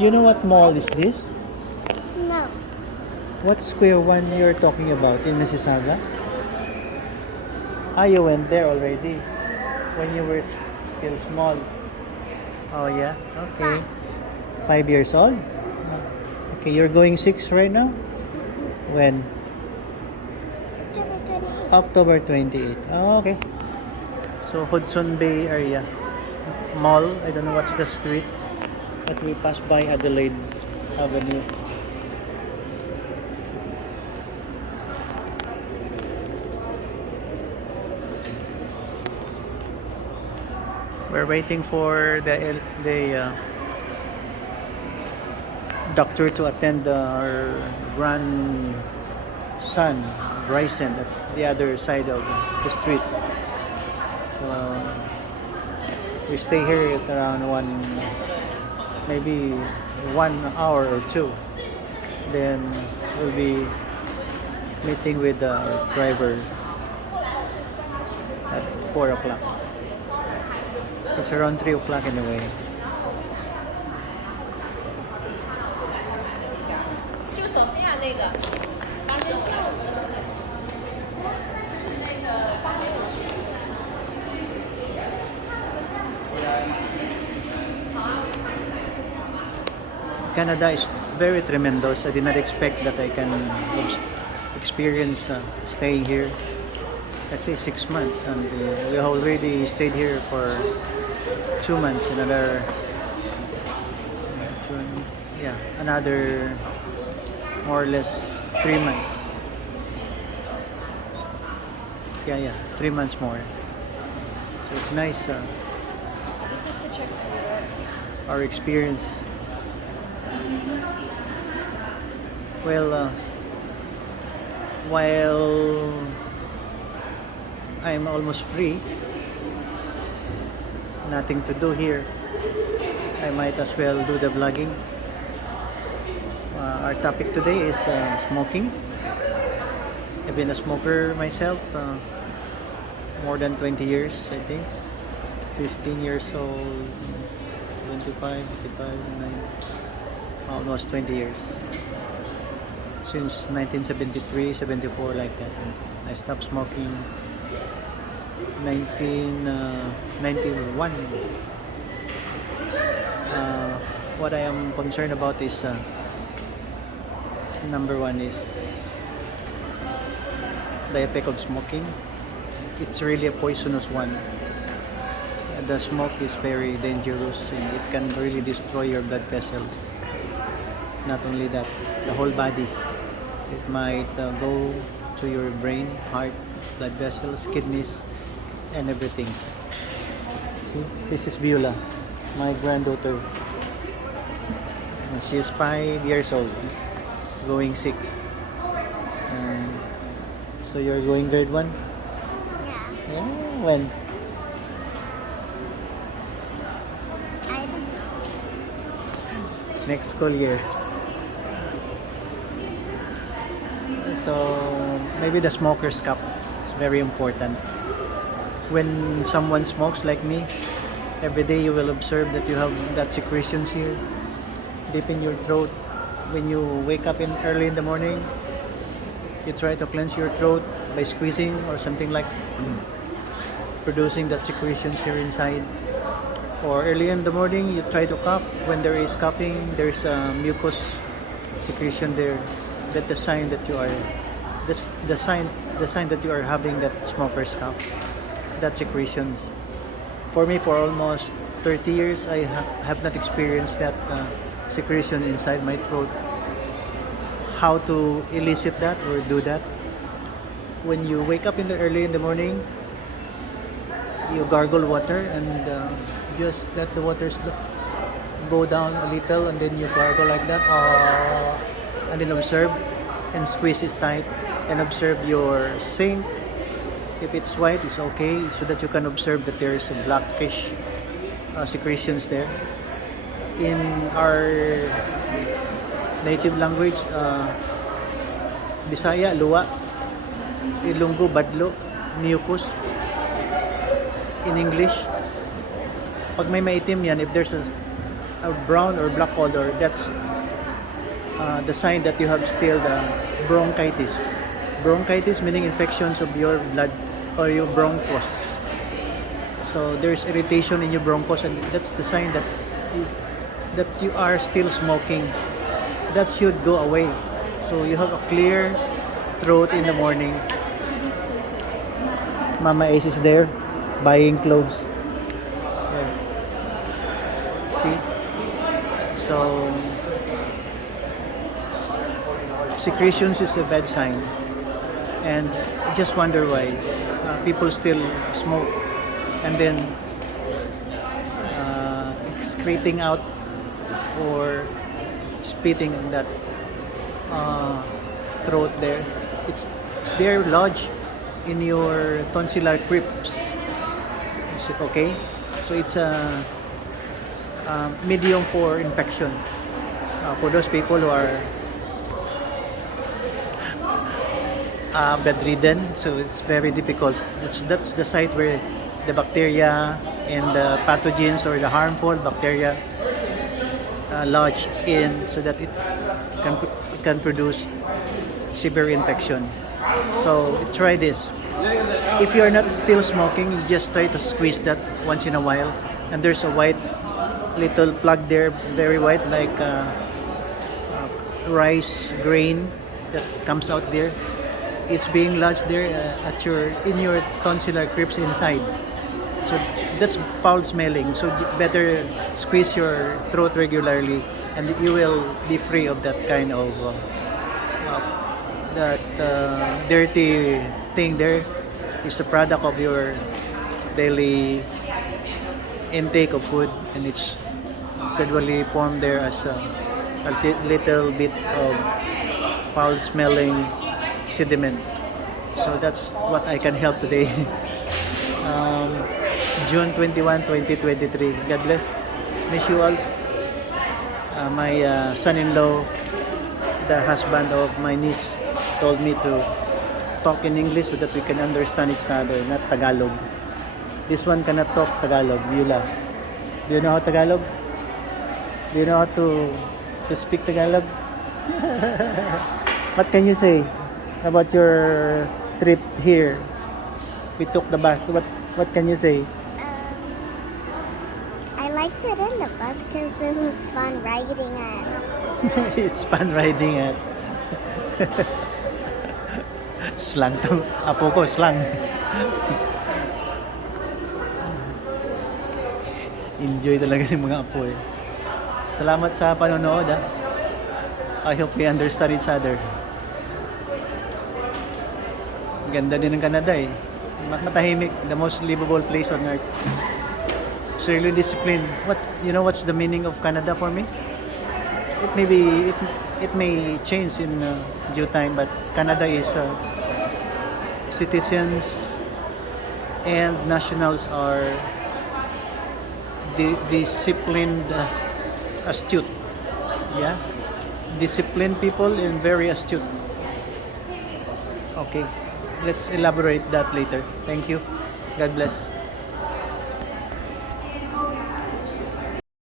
You know what mall is this? No. What square one you're talking about in Mississauga? Ah, you went there already when you were still small. Oh yeah, okay. 5 years old? Okay, you're going 6 right now? When? October October 28. 28th. Oh, okay. So Hudson Bay area. Mall, I don't know what's the street, but we passed by Adelaide Avenue. We're waiting for the doctor to attend our grandson, Bryson, at the other side of the street. So we stay here at around maybe 1 hour or two. Then we'll be meeting with the driver at 4 o'clock. It's around 3 o'clock anyway. Canada is very tremendous. I did not expect that I can experience staying here at least 6 months, and we already stayed here for 2 months. Another more or less 3 months. Yeah, 3 months more. So it's nice. Our experience. Well, while I'm almost free, nothing to do here, I might as well do the vlogging. Our topic today is smoking. I've been a smoker myself, more than 20 years, I think. 15 years old, 25, 55, 9, almost 20 years. Since 1973, 74, like that. I stopped smoking 1991. What I am concerned about is number one is the effect of smoking. It's really a poisonous one. The smoke is very dangerous and it can really destroy your blood vessels. Not only that, the whole body. It might go to your brain, heart, blood vessels, kidneys, and everything. See, this is Beulah, my granddaughter. She is 5 years old, going 6. So you're going grade 1? Yeah. When? I don't know. Next school year. So maybe the smoker's cup is very important. When someone smokes like me, every day you will observe that you have that secretions here, deep in your throat. When you wake up early in the morning, you try to cleanse your throat by squeezing or something like producing that secretions here inside. Or early in the morning, you try to cough. When there is coughing, there's a mucus secretion there. That's the sign that you are the sign that you are having that smoker's cough. That secretions. For me, for almost 30 years, I have not experienced that secretion inside my throat. How to elicit that or do that? When you wake up early in the morning, you gargle water and just let the water go down a little, and then you gargle like that, and then observe and squeeze it tight, and observe your sink. If it's white, it's okay, so that you can observe that there is a blackish secretions there. In our native language, Bisaya, luwa. Ilonggo, badlo. Mucus. In English, pag may maitim yan, if there's a brown or black color, that's the sign that you have still the bronchitis. Bronchitis meaning infections of your blood or your bronchos. So there's irritation in your bronchos, and that's the sign that you are still smoking. That should go away. So you have a clear throat in the morning. Mama Ace is there buying clothes. There. See? So secretions is a bad sign, and I just wonder why people still smoke and then excreting out or spitting in that throat there. It's there lodged in your tonsillar crypts. Is it okay? So it's a medium for infection for those people who are bedridden, so it's very difficult. That's the site where the bacteria and the pathogens or the harmful bacteria lodge in, so that it can produce severe infection. So try this. If you are not still smoking, you just try to squeeze that once in a while, and there's a white little plug there, very white, like rice grain that comes out there. It's being lodged there in your tonsillar crypts inside. So that's foul smelling. So better squeeze your throat regularly, and you will be free of that kind of dirty thing there. It's a product of your daily intake of food, and it's gradually formed there as a little bit of foul smelling sediments. So that's what I can help today. June 21, 2023. God bless. Miss you all. My son-in-law, the husband of my niece, told me to talk in English so that we can understand each other, not Tagalog. This one cannot talk Tagalog. Yula. Do you know how Tagalog? Do you know how to speak Tagalog? What can you say about your trip here? We took the bus. What can you say? I liked it in the bus because it was fun riding it. It's fun riding it. Slang to. Apo ko, slang. Enjoy talaga yung mga apo eh. Salamat sa panonood ah. I hope we understand each other. Ganda din ng Canada eh. Matahimik, the most livable place on earth. Surely discipline. What's the meaning of Canada for me? It may change in due time, but Canada is citizens and nationals are disciplined, astute. Yeah, disciplined people and very astute. Okay, let's elaborate that later. Thank you. God bless.